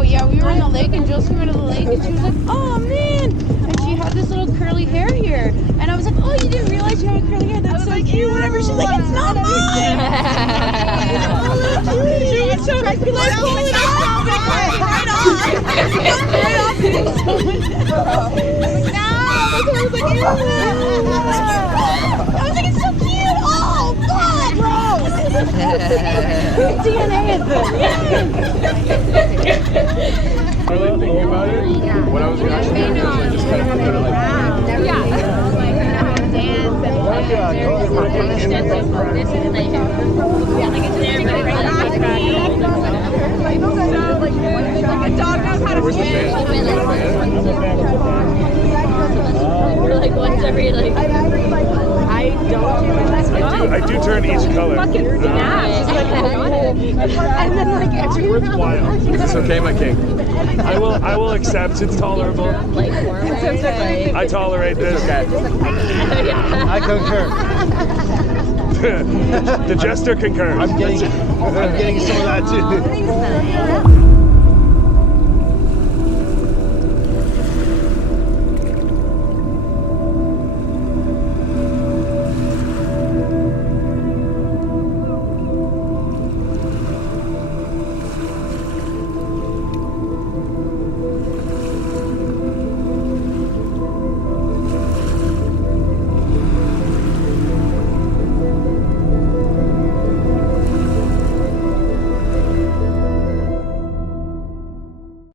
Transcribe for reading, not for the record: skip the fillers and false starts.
Oh yeah, we were in the lake and Jill swam into the lake and she was like, oh man! And she had this little curly hair here. And I was like, oh, you didn't realize you had curly hair? That's so cute, whatever. She's like, it's not mine! She was so like, pull it off! Right off! I was like, ew! I was like, it's so cute! Oh, God, bro! DNA is Thinking about it, what I was actually doing was just kind of put it like, a dog knows how to swim. Like once every like I do turn each color. fucking snap. And then like every Worthwhile. It's okay, my king. I will accept. It's tolerable. like forward. I tolerate this. I concur. The jester concurs. I'm getting some of that too.